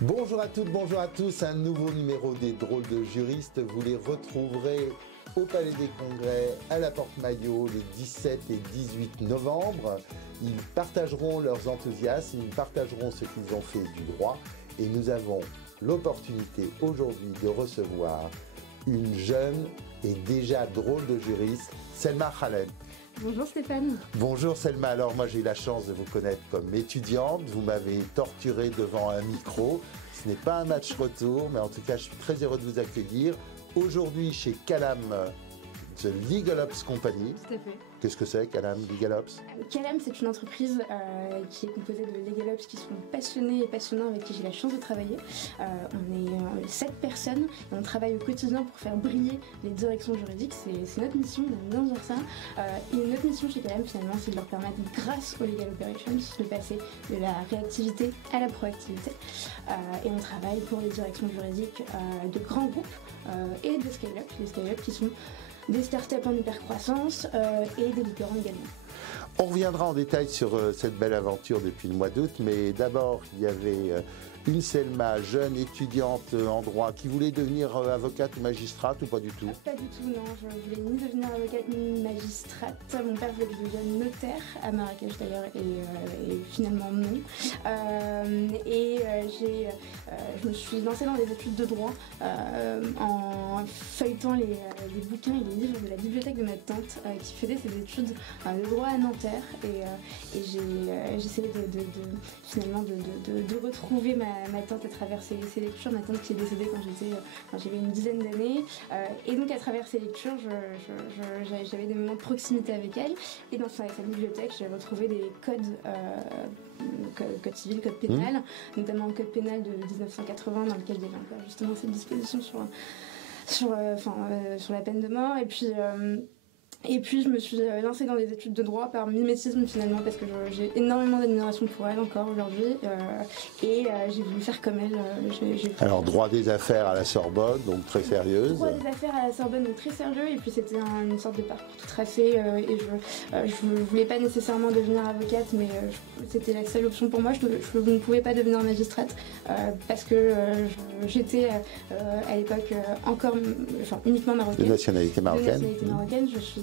Bonjour à toutes, bonjour à tous, un nouveau numéro des Drôles de juristes. Vous les retrouverez au Palais des Congrès, à la Porte Maillot, les 17 et 18 novembre. Ils partageront leurs enthousiasmes, ils partageront ce qu'ils ont fait du droit. Et nous avons l'opportunité aujourd'hui de recevoir une jeune et déjà drôle de juriste, Selma Khaled. Bonjour Stéphane. Bonjour Selma, alors moi j'ai eu la chance de vous connaître comme étudiante, vous m'avez torturé devant un micro, ce n'est pas un match retour, mais en tout cas je suis très heureux de vous accueillir. Aujourd'hui chez Calam, The Legal Ops Company. Tout à fait. Qu'est-ce que c'est Calam Legal Ops? Calam, c'est une entreprise qui est composée de Legal Ops qui sont passionnés et passionnants avec qui j'ai la chance de travailler. On est 7 personnes et on travaille au quotidien pour faire briller les directions juridiques. C'est notre mission, on aime bien dire ça. Et notre mission chez Calam, finalement, c'est de leur permettre, grâce aux Legal Operations, de passer de la réactivité à la proactivité. Et on travaille pour les directions juridiques de grands groupes et de scale-up. Les scale-up qui sont des startups en hypercroissance et des licornes également. On reviendra en détail sur cette belle aventure depuis le mois d'août, mais d'abord il y avait une Selma, jeune étudiante en droit, qui voulait devenir avocate ou magistrate ou pas du tout? Pas du tout, non. Je voulais ni devenir avocate ni magistrate. Mon père voulait que je devienne notaire, à Marrakech d'ailleurs, et finalement non. Je me suis lancée dans des études de droit en feuilletant les bouquins et les livres de la bibliothèque de ma tante qui faisait ses études de droit à Nanterre. Et j'ai essayé finalement de retrouver ma tante à travers ses lectures. Ma tante qui est décédée quand j'avais une dizaine d'années. Et donc à travers ces lectures, j'avais des moments de proximité avec elle. Et dans sa bibliothèque, j'ai retrouvé des codes code civil, code pénal, notamment le code pénal de 1980 dans lequel il y avait encore justement cette disposition sur la peine de mort. Et puis je me suis lancée dans des études de droit par mimétisme finalement parce que j'ai énormément d'admiration pour elle encore aujourd'hui et j'ai voulu faire comme elle. Alors droit des affaires à la Sorbonne, donc très sérieuse. Droit des affaires à la Sorbonne, donc très sérieux, et puis c'était une sorte de parcours tout tracé et je voulais pas nécessairement devenir avocate, mais c'était la seule option pour moi. Je ne pouvais pas devenir magistrate parce que j'étais à l'époque uniquement marocaine. De nationalité marocaine. Je suis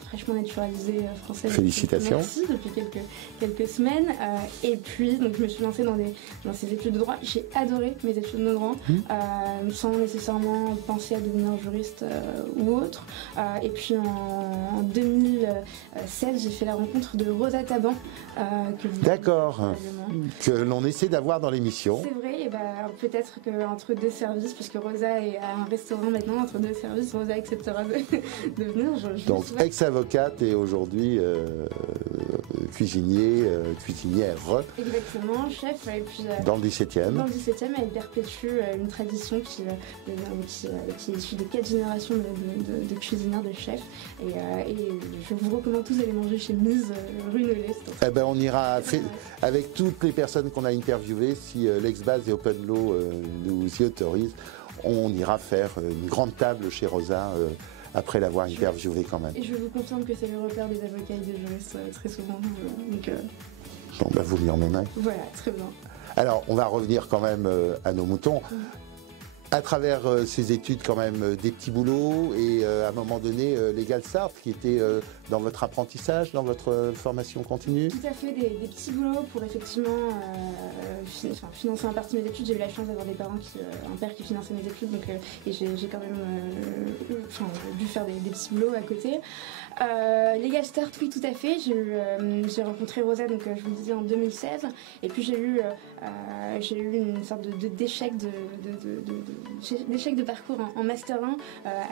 fraîchement naturalisée française. Félicitations. Merci, depuis quelques semaines. Et puis, donc, je me suis lancée dans ces études de droit. J'ai adoré mes études de droit, sans nécessairement penser à devenir juriste ou autre. Et puis, en 2016, j'ai fait la rencontre de Rosa Taban. D'accord. Que l'on essaie d'avoir dans l'émission. C'est vrai, et peut-être qu'entre deux services, puisque Rosa est à un restaurant maintenant, entre deux services, Rosa acceptera de venir. Donc ex-avocate et aujourd'hui cuisinière. Exactement, chef. Et puis, dans le 17e. Dans le 17e, elle perpétue une tradition qui est issue de 4 générations de cuisinières, de chefs. Et je vous recommande tous d'aller manger chez Mise, rue Nollet. Eh ben, on ira avec toutes les personnes qu'on a interviewées, si l'ex-base et Open Law nous y autorisent, on ira faire une grande table chez Rosa après l'avoir interviewé quand même. Et je vous confirme que c'est le repère des avocats et des juristes très souvent. Bon, bah, vous m'y emmenez. Voilà, très bien. Alors, on va revenir quand même à nos moutons. À travers ces études, quand même, des petits boulots et à un moment donné, Legal Start, qui était dans votre apprentissage, dans votre formation continue. Tout à fait, des petits boulots pour effectivement financer en partie mes études. J'ai eu la chance d'avoir des parents, un père qui finançait mes études, donc, et j'ai quand même dû faire des petits boulots à côté. Legal Start, oui, tout à fait. J'ai rencontré Rosa, donc je vous le disais, en 2016, et puis j'ai eu une sorte d'échec de parcours en Master 1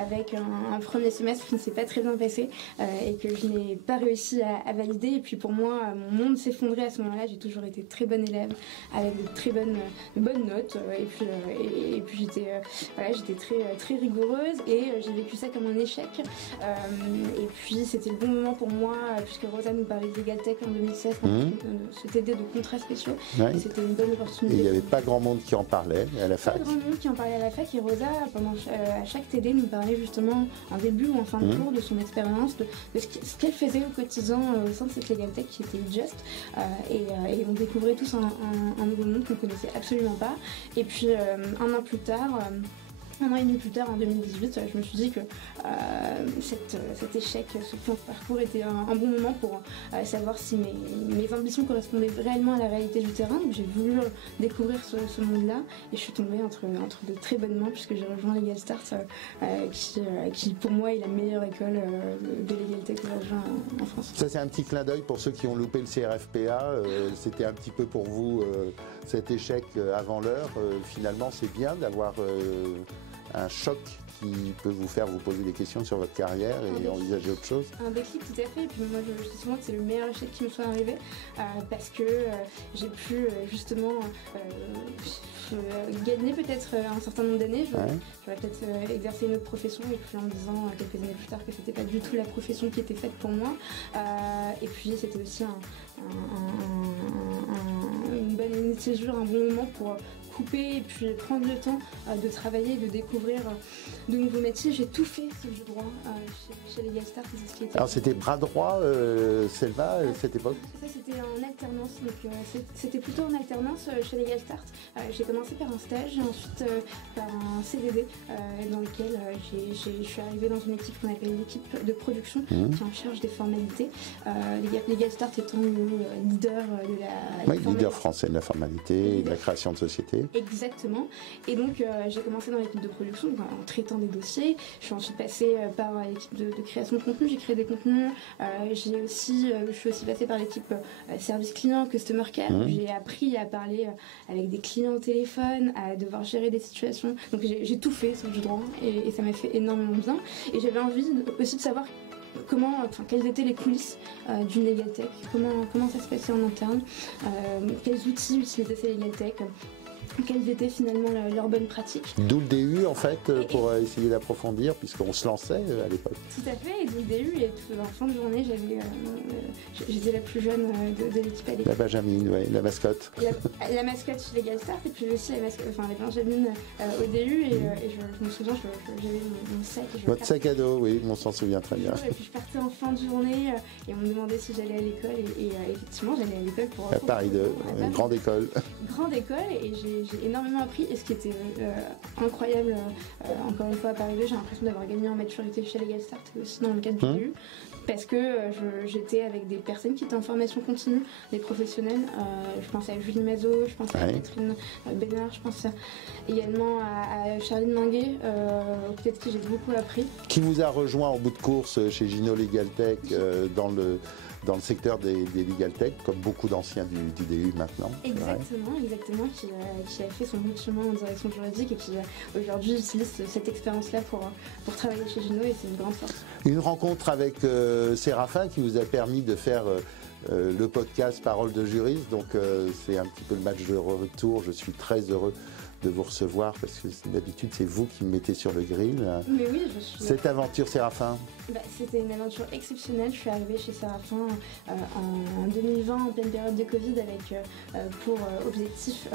avec un premier semestre qui ne s'est pas très bien passé et que je n'ai pas réussi à valider. Et puis pour moi, mon monde s'effondrait à ce moment-là. J'ai toujours été très bonne élève avec de bonnes notes et puis j'étais très rigoureuse et j'ai vécu ça comme un échec. Et puis c'était le bon moment pour moi puisque Rosa nous parlait de Legal Tech en 2016, ce TD de contrats spéciaux. Ouais. Et c'était une bonne opportunité. Et il n'y avait pas grand monde qui en parlait à la fac. Pas grand monde qui en parlait à la fac et Rosa, à chaque TD, nous parlait justement en début ou en fin de cours de son expérience, de ce qu'elle faisait au quotidien au sein de cette Legal Tech qui était Just. Et on découvrait tous un nouveau monde qu'on ne connaissait absolument pas. Et puis un an plus tard, un an et demi plus tard, en 2018, je me suis dit que cet échec, ce plan de parcours était un bon moment pour savoir si mes ambitions correspondaient réellement à la réalité du terrain. Donc j'ai voulu découvrir ce monde-là et je suis tombée entre de très bonnes mains puisque j'ai rejoint Legal Start qui pour moi est la meilleure école de l'égalité que j'ai rejoint en France. Ça c'est un petit clin d'œil pour ceux qui ont loupé le CRFPA. C'était un petit peu pour vous cet échec avant l'heure. Finalement c'est bien d'avoir un choc qui peut vous faire vous poser des questions sur votre carrière et envisager autre chose. Un déclic, tout à fait. Et puis moi, je dis souvent que c'est le meilleur échec qui me soit arrivé parce que j'ai pu justement gagner peut-être un certain nombre d'années. J'aurais peut-être exercé une autre profession et puis en me disant quelques années plus tard que c'était pas du tout la profession qui était faite pour moi. Et puis c'était aussi une bonne année de césure, un bon moment pour couper et puis prendre le temps de travailler, de découvrir de nouveaux métiers. J'ai tout fait sauf du droit chez Legal Start. C'est ce qui était. Alors c'était bras droit, Selva, cette époque. Ça c'était en alternance, donc c'était plutôt en alternance chez Legal Start. J'ai commencé par un stage et ensuite par un CDD dans lequel je suis arrivée dans une équipe qu'on appelle l'équipe de production qui est en charge des formalités. Legal Start étant le leader de la leader français de la formalité et de la création de société. Exactement. Et donc j'ai commencé dans l'équipe de production en traitant des dossiers. Je suis ensuite passée par l'équipe de création de contenu. J'ai créé des contenus. Je suis aussi passée par l'équipe service client, customer care. J'ai appris à parler avec des clients au téléphone, à devoir gérer des situations. Donc j'ai tout fait sauf du droit et ça m'a fait énormément bien. Et j'avais envie aussi de savoir quelles étaient les coulisses d'une Legal Tech, comment ça se passait en interne, quels outils utilisaient ces Legal Tech, quelles étaient finalement leurs bonnes pratiques. D'où le DU en fait, pour essayer d'approfondir, puisqu'on se lançait à l'époque. Tout à fait, et d'où le DU, et en fin de journée, j'étais la plus jeune de l'équipe à l'époque. La Benjamin, oui, la mascotte. La mascotte chez Legal Start, et puis aussi la Benjamin au DU, et je me souviens, j'avais mon sac. Votre sac à dos, oui, on s'en souvient très bien. Et puis je partais en fin de journée, et on me demandait si j'allais à l'école, et effectivement, j'allais à l'école pour... À Paris 2, une grande école. Grande école, et j'ai énormément appris, et ce qui était incroyable, encore une fois à Paris 2, j'ai l'impression d'avoir gagné en maturité chez Legal Start, et aussi dans le cadre du DU, parce que j'étais avec des personnes qui étaient en formation continue, des professionnels. Je pense à Julie Mazot, je pense à Catherine Bénard, je pense également à Charline Minguet, peut-être que j'ai beaucoup appris. Qui vous a rejoint en bout de course chez Gino Legal Tech dans le secteur des Legal Tech, comme beaucoup d'anciens du DU maintenant. Exactement, qui a fait son bout de chemin en direction juridique et qui aujourd'hui utilise cette expérience-là pour travailler chez Gino, et c'est une grande force. Une rencontre avec Séraphin qui vous a permis de faire le podcast Parole de juriste, donc c'est un petit peu le match de retour. Je suis très heureux de vous recevoir parce que d'habitude c'est vous qui me mettez sur le grill. Mais oui, je suis... Cette aventure Séraphin, c'était une aventure exceptionnelle. Je suis arrivée chez Séraphin en 2020 en pleine période de Covid avec pour objectif,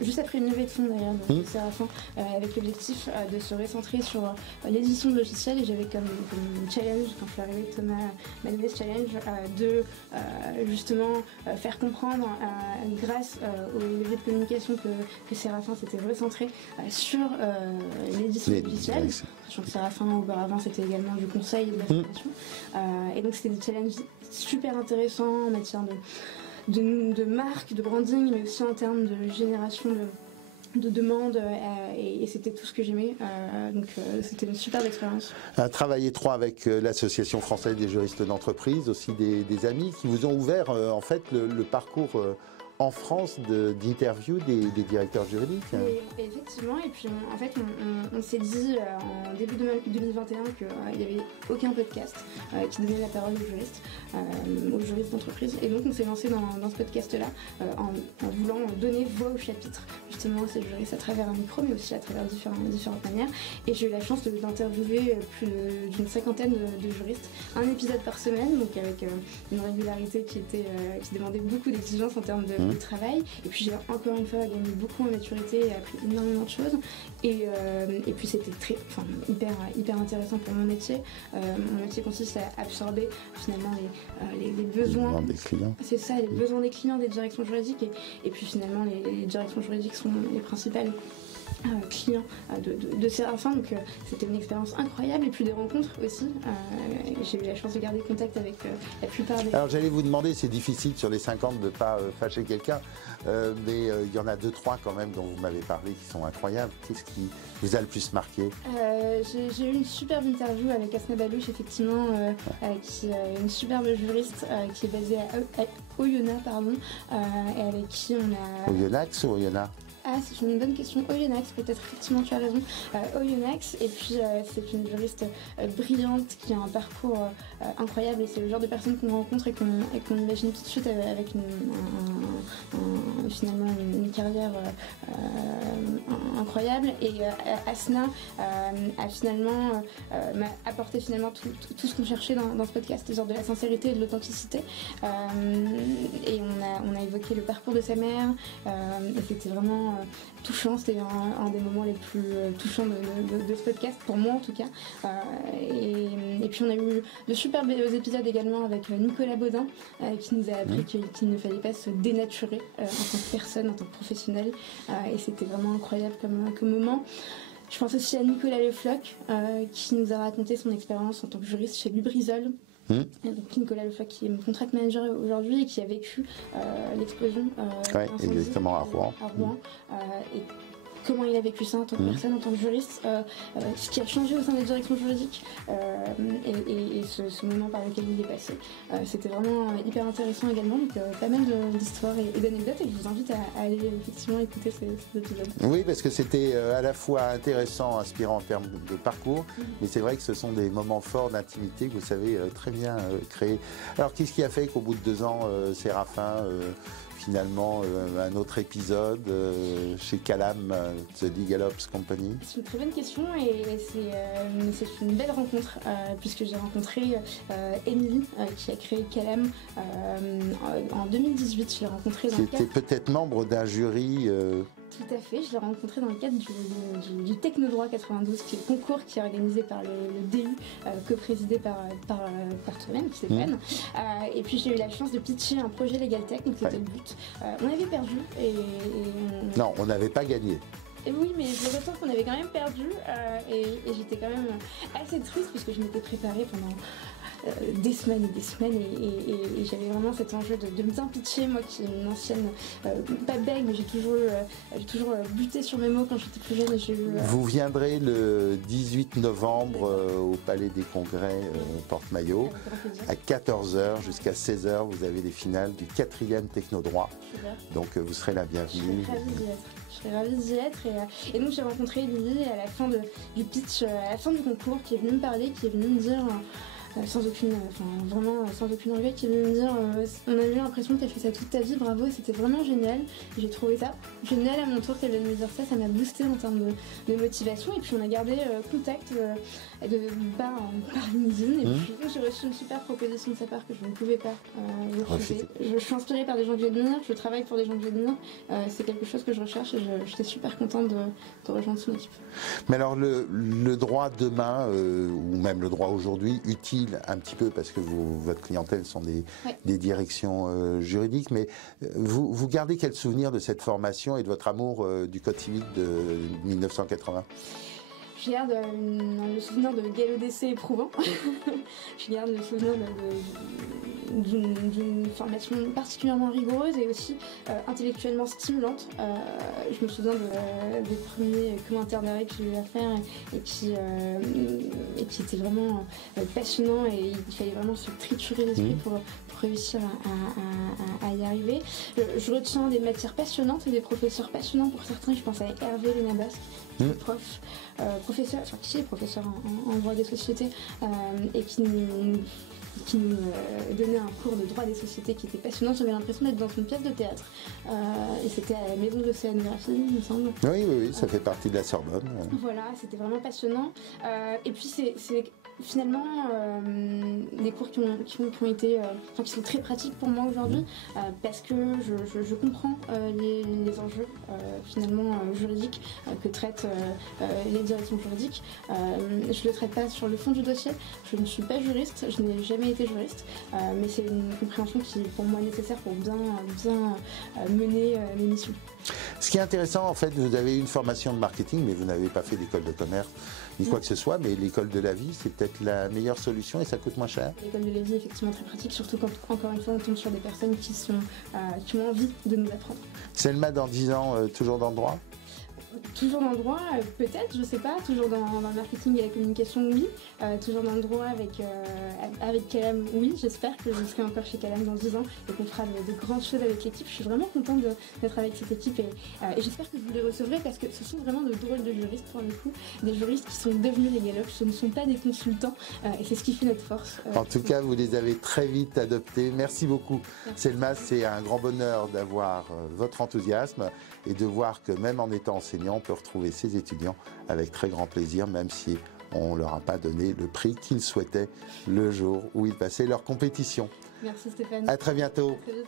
juste après une levée de fonds d'ailleurs de Séraphin, avec l'objectif de se recentrer sur l'édition de logiciels, et j'avais comme challenge quand je suis arrivée, Thomas Manouès challenge, de justement faire comprendre grâce aux leviers de communication que Séraphin s'était recentré sur l'édition logicielle. Sachant que Séraphin auparavant c'était également du conseil et de la formation. Et donc c'était des challenges super intéressants en matière de marque, de branding, mais aussi en termes de génération de demandes, et c'était tout ce que j'aimais, donc c'était une superbe expérience. Travail étroit avec l'Association française des juristes d'entreprise, aussi des amis qui vous ont ouvert en fait le parcours en France d'interview des directeurs juridiques. Et effectivement, et puis en fait on s'est dit en début 2021 qu'il n'y avait aucun podcast qui donnait la parole aux juristes d'entreprise, et donc on s'est lancé dans ce podcast-là en voulant donner voix au chapitre justement à ces juristes à travers un micro, mais aussi à travers différentes manières, et j'ai eu la chance d'interviewer plus d'une cinquantaine de juristes, un épisode par semaine, donc avec une régularité qui demandait beaucoup d'exigences en termes de de travail. Et puis j'ai encore une fois gagné beaucoup en maturité et appris énormément de choses. Et puis c'était hyper intéressant pour mon métier. Mon métier consiste à absorber finalement les besoins des clients. C'est ça, les besoins des clients, des directions juridiques. Et puis finalement les directions juridiques sont les principales clients de Séraphin, donc c'était une expérience incroyable, et puis des rencontres aussi. J'ai eu la chance de garder contact avec la plupart des... Alors j'allais vous demander, c'est difficile sur les 50 de ne pas fâcher quelqu'un, mais il y en a 2-3 quand même dont vous m'avez parlé qui sont incroyables. Qu'est-ce qui vous a le plus marqué? J'ai eu une superbe interview avec Asna Balouch, effectivement, qui est une superbe juriste qui est basée à Oyonnax, et avec qui on a... Oyonnax ou Oyonnax? Ah, c'est une bonne question. Oyonnax, peut-être, effectivement, tu as raison. Oyonnax, et puis c'est une juriste brillante qui a un parcours incroyable, et c'est le genre de personne qu'on rencontre et qu'on imagine tout de suite avec finalement une carrière incroyable. Et Asna a finalement m'a apporté finalement tout ce qu'on cherchait dans ce podcast, c'est-à-dire de la sincérité et de l'authenticité. Et on a évoqué le parcours de sa mère, et c'était vraiment touchant, c'était un des moments les plus touchants de ce podcast, pour moi en tout cas. Et puis on a eu de superbes épisodes également avec Nicolas Baudin, qui nous a appris qu'il ne fallait pas se dénaturer en tant que personne, en tant que professionnel, et c'était vraiment incroyable comme moment. Je pense aussi à Nicolas Lefloc, qui nous a raconté son expérience en tant que juriste chez Lubrizol. Donc Nicolas Lefloc, qui est mon contract manager aujourd'hui et qui a vécu l'explosion exactement à Rouen. Et comment il a vécu ça en tant que personne, en tant que juriste, ce qui a changé au sein des directions juridiques, et ce moment par lequel il est passé. C'était vraiment hyper intéressant également, donc pas mal d'histoires et d'anecdotes, et je vous invite à aller effectivement écouter ces épisodes. Oui, parce que c'était à la fois intéressant, inspirant en termes de parcours, mais c'est vrai que ce sont des moments forts d'intimité que vous savez très bien créer. Alors qu'est-ce qui a fait qu'au bout de 2 ans, Séraphin finalement un autre épisode chez Calam, The Legal Ops Company? C'est une très bonne question, et c'est une belle rencontre, puisque j'ai rencontré Émilie, qui a créé Calam en 2018. Je l'ai rencontrée dans le cadre... Qui était peut-être membre d'un jury... Tout à fait, je l'ai rencontré dans le cadre du Technodroit 92, qui est le concours qui est organisé par le DU, co-présidé par toi-même, Stéphane. Et puis j'ai eu la chance de pitcher un projet Legal Tech, donc c'était le but. On avait perdu Non, on n'avait pas gagné. Et oui, mais je ressens qu'on avait quand même perdu, et j'étais quand même assez triste, puisque je m'étais préparée pendant des semaines et des semaines, et j'avais vraiment cet enjeu de me bien pitcher, moi qui est une ancienne, pas bègue, mais j'ai toujours buté sur mes mots quand j'étais plus jeune. Vous viendrez le 18 novembre au Palais des Congrès Porte-Maillot à 14h jusqu'à 16h. Vous avez les finales du 4e Technodroit, donc vous serez la bienvenue. Je serais ravie d'y être, et donc j'ai rencontré Lily à la fin du pitch, à la fin du concours, qui est venue me parler, qui est venue me dire sans aucune regret, qui est venue me dire on a eu l'impression que tu as fait ça toute ta vie, bravo, c'était vraiment génial. J'ai trouvé ça génial à mon tour qu'elle vienne me dire ça m'a boosté en termes de motivation, et puis on a gardé contact par LinkedIn, et puis j'ai reçu une super proposition de sa part que je ne pouvais pas refuser. Je suis inspirée par des gens que j'admire, je travaille pour des gens que j'admire, c'est quelque chose que je recherche, et j'étais super contente de rejoindre son équipe. Mais alors le droit demain, ou même le droit aujourd'hui, utile un petit peu, parce que votre clientèle sont des directions juridiques, mais vous gardez quel souvenir de cette formation et de votre amour du Code civil de 1980? Je garde le souvenir de galop d'essai éprouvant. Je garde le souvenir d'une formation particulièrement rigoureuse et aussi intellectuellement stimulante. Je me souviens des premiers commentaires d'arrêt que j'ai eu à faire, et qui étaient vraiment passionnants, et il fallait vraiment se triturer l'esprit pour réussir à y arriver. Je retiens des matières passionnantes et des professeurs passionnants pour certains. Je pense à Hervé Lenabasque, qui est professeur en droit des sociétés, et qui nous donnait un cours de droit des sociétés qui était passionnant. J'avais l'impression d'être dans une pièce de théâtre, et c'était à la maison d'océanographie, il me semble. Oui, ça fait partie de la Sorbonne. Voilà, c'était vraiment passionnant, et puis c'est Finalement, des cours qui sont très pratiques pour moi aujourd'hui, parce que je comprends les enjeux finalement juridiques que traitent les directions juridiques. Je ne le traite pas sur le fond du dossier, je ne suis pas juriste, je n'ai jamais été juriste, mais c'est une compréhension qui est pour moi nécessaire pour bien mener les missions. Ce qui est intéressant, en fait, vous avez une formation de marketing, mais vous n'avez pas fait d'école de commerce ni quoi que ce soit, mais l'école de la vie, c'est peut-être la meilleure solution et ça coûte moins cher. L'école de la vie est effectivement très pratique, surtout quand, encore une fois, on tombe sur des personnes qui ont envie de nous apprendre. Selma, dans 10 ans, toujours dans le droit ? Toujours dans le droit, peut-être, je sais pas. Toujours dans le marketing et la communication, oui. Toujours dans le droit avec Calam, oui. J'espère que je serai encore chez Calam dans 10 ans et qu'on fera de grandes choses avec l'équipe. Je suis vraiment contente d'être avec cette équipe et j'espère que vous les recevrez parce que ce sont vraiment de drôles de juristes pour le coup. Des juristes qui sont devenus légalogues, ce ne sont pas des consultants et c'est ce qui fait notre force. En tout cas, vous les avez très vite adoptés. Merci beaucoup. Merci. Selma, c'est un grand bonheur d'avoir votre enthousiasme et de voir que même en étant enseignant, on peut retrouver ses étudiants avec très grand plaisir, même si on ne leur a pas donné le prix qu'ils souhaitaient le jour où ils passaient leur compétition. Merci Stéphane. À très bientôt. À très vite.